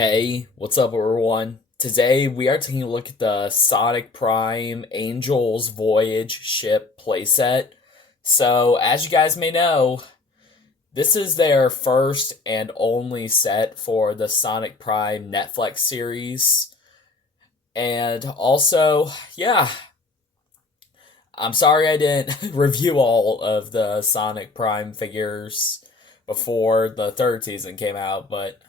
Hey, what's up, everyone? Today we are taking a look at the Sonic Prime Angels Voyage ship playset. So, as you guys may know, this is their first and only set for the Sonic Prime Netflix series. And also, yeah, I'm sorry I didn't review all of the Sonic Prime figures before the third season came out, but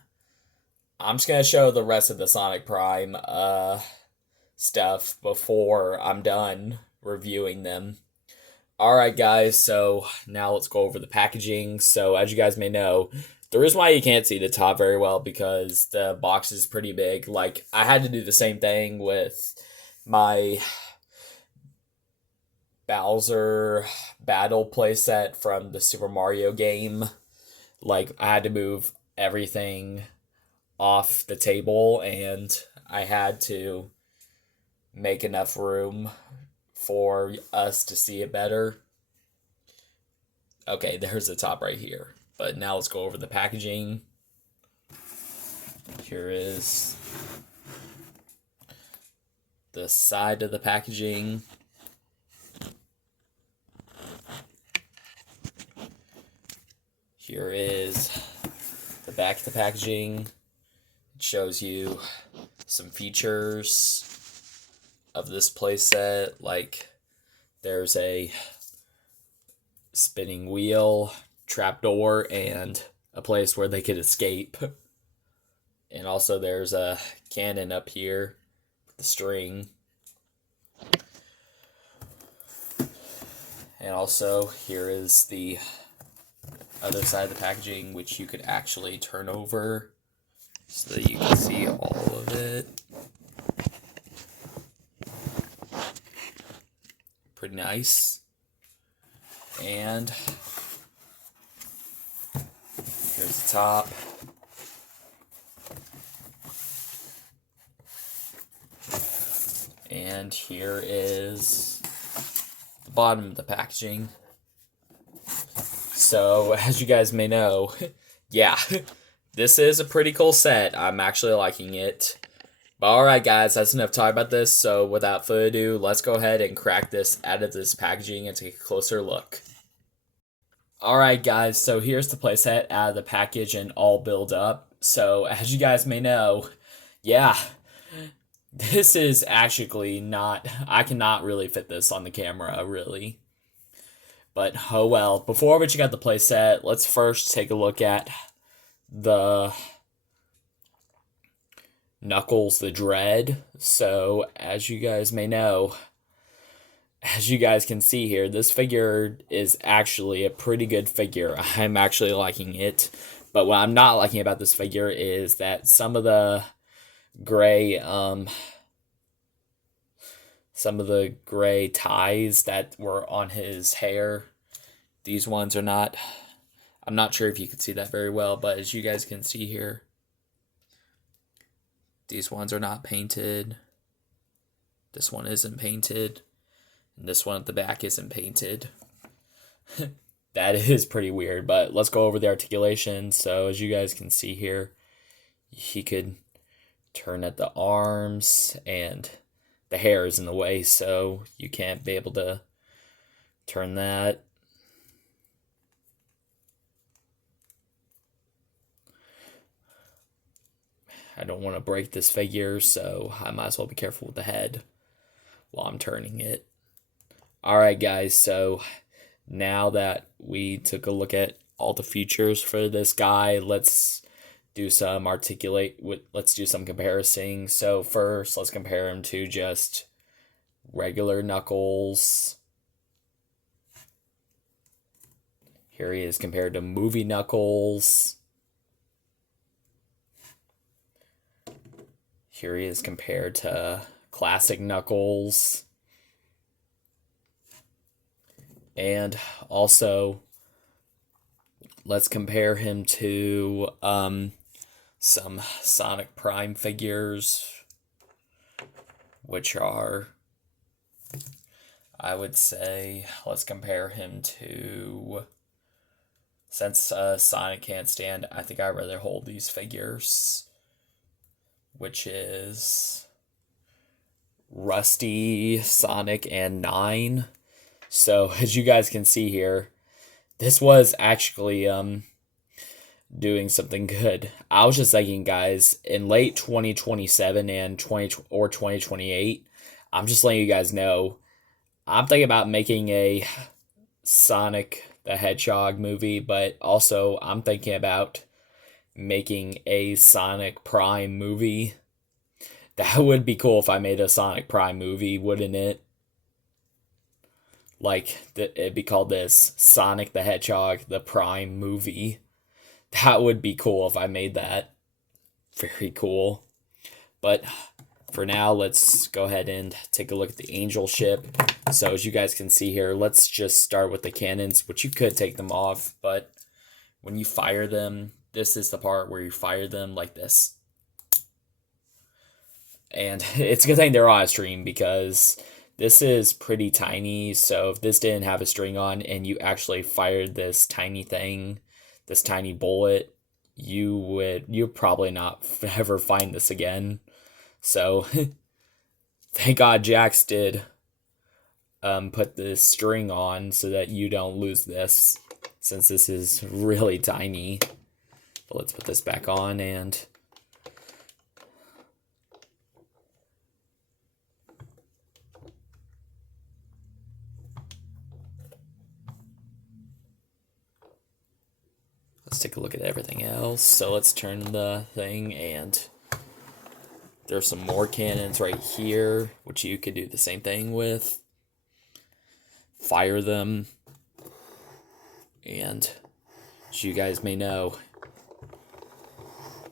I'm just gonna show the rest of the Sonic Prime stuff before I'm done reviewing them. Alright, guys, so now let's go over the packaging. So, as you guys may know, the reason why you can't see the top very well because the box is pretty big. Like, I had to do the same thing with my Bowser Battle playset from the Super Mario game. Like, I had to move everything off the table and I had to make enough room for us to see it better. Okay, there's the top right here. But now let's go over the packaging. Here is the side of the packaging. Here is the back of the packaging. It shows you some features of this playset, like there's a spinning wheel, trapdoor, and a place where they could escape. And also there's a cannon up here with the string. And also here is the other side of the packaging, which you could actually turn over so that you can see all of it. Pretty nice. And here's the top. And here is the bottom of the packaging. So, as you guys may know, yeah, this is a pretty cool set. I'm actually liking it. But alright, guys, that's enough talk about this. So, without further ado, let's go ahead and crack this out of this packaging and take a closer look. Alright, guys, so here's the playset out of the package and all build up. So, as you guys may know, yeah, this is actually not, I cannot really fit this on the camera, really. But, oh well. Before we check out the playset, let's first take a look at the Knuckles the Dread. So, as you guys may know, as you guys can see here, this figure is actually a pretty good figure. I'm actually liking it. But what I'm not liking about this figure is that some of the gray ties that were on his hair, these ones are not, I'm not sure if you can see that very well, but as you guys can see here, these ones are not painted. This one isn't painted. And this one at the back isn't painted. That is pretty weird, but let's go over the articulation. So as you guys can see here, he could turn at the arms, and the hair is in the way, so you can't be able to turn that. I don't want to break this figure, so I might as well be careful with the head while I'm turning it. Alright, guys, so now that we took a look at all the features for this guy, let's do some comparison. So first, let's compare him to just regular Knuckles. Here he is compared to movie Knuckles. Here he is compared to classic Knuckles. And also, let's compare him to some Sonic Prime figures, which are, I would say, let's compare him to, since Sonic can't stand, I think I'd rather hold these figures. which is Rusty, Sonic, and 9. So as you guys can see here, this was actually doing something good. I was just thinking, guys, in late 2027 and 2028, I'm just letting you guys know, I'm thinking about making a Sonic the Hedgehog movie, but also I'm thinking about making a Sonic Prime movie. That would be cool if I made a Sonic Prime movie, wouldn't it? Like, it'd be called this Sonic the Hedgehog, the Prime movie. That would be cool if I made that. Very cool. But for now, let's go ahead and take a look at the Angel ship. So as you guys can see here, let's just start with the cannons, which you could take them off, but when you fire them, this is the part where you fire them like this. And it's a good thing they're on a stream, because this is pretty tiny, so if this didn't have a string on and you actually fired this tiny thing, this tiny bullet, you'd probably not ever find this again. So thank God Jakks did put this string on so that you don't lose this, since this is really tiny. But let's put this back on, and let's take a look at everything else. So let's turn the thing, and there's some more cannons right here, which you could do the same thing with. Fire them. And as you guys may know,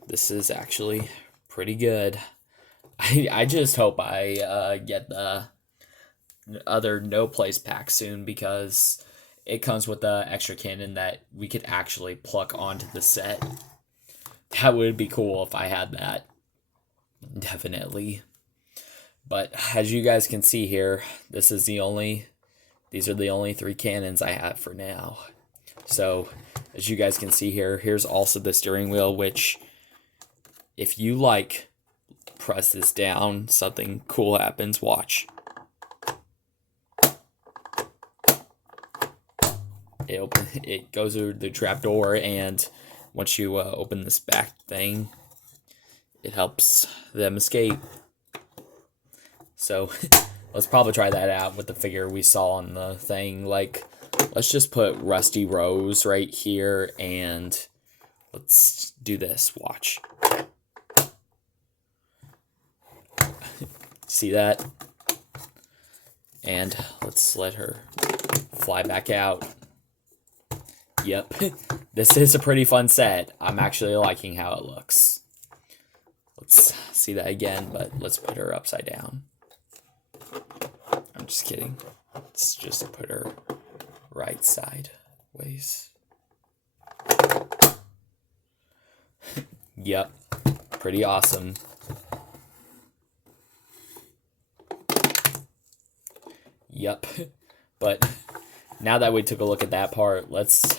this is actually pretty good. I just hope I get the other No Place pack soon, because it comes with the extra cannon that we could actually pluck onto the set. That would be cool if I had that. Definitely. But as you guys can see here, these are the only 3 cannons I have for now. So as you guys can see here, here's also the steering wheel, which if you press this down, something cool happens. Watch. It goes through the trap door, and once you open this back thing, it helps them escape. So let's probably try that out with the figure we saw on the thing. Let's just put Rusty Rose right here, and let's do this. Watch. See that? And let's let her fly back out. Yep, this is a pretty fun set. I'm actually liking how it looks. Let's see that again, but let's put her upside down. I'm just kidding. Let's just put her right sideways. Yep, pretty awesome. Yep, but now that we took a look at that part, let's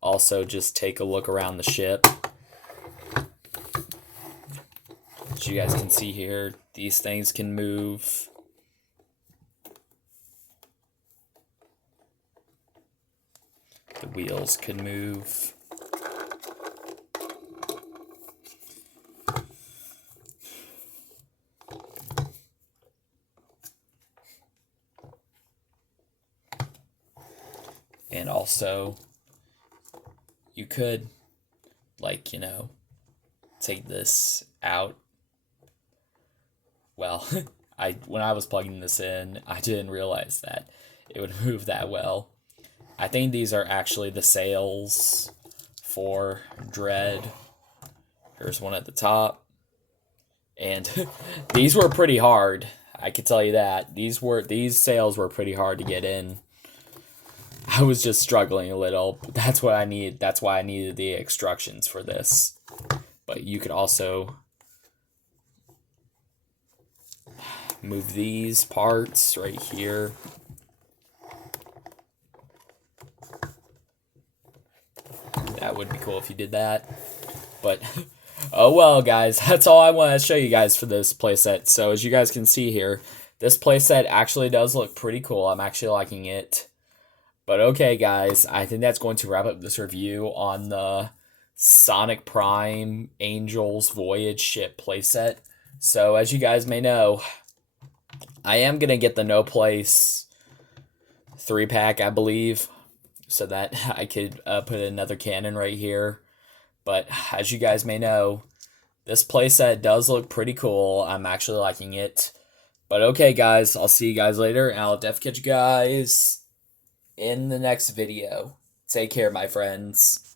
also just take a look around the ship. As you guys can see here, these things can move. The wheels can move. And also, you could, take this out. Well, when I was plugging this in, I didn't realize that it would move that well. I think these are actually the sails for Dread. Here's one at the top. And these were pretty hard. I can tell you that. These sails were pretty hard to get in. I was just struggling a little. That's what I needed. That's why I needed the instructions for this. But you could also move these parts right here. That would be cool if you did that. But Oh well, guys, that's all I want to show you guys for this playset. So as you guys can see here, this playset actually does look pretty cool. I'm actually liking it. But okay, guys, I think that's going to wrap up this review on the Sonic Prime Angels Voyage ship playset. So as you guys may know, I am going to get the No Place 3-pack, I believe, so that I could put another cannon right here. But as you guys may know, this playset does look pretty cool. I'm actually liking it. But okay, guys, I'll see you guys later, and I'll definitely catch you guys in the next video. Take care, my friends.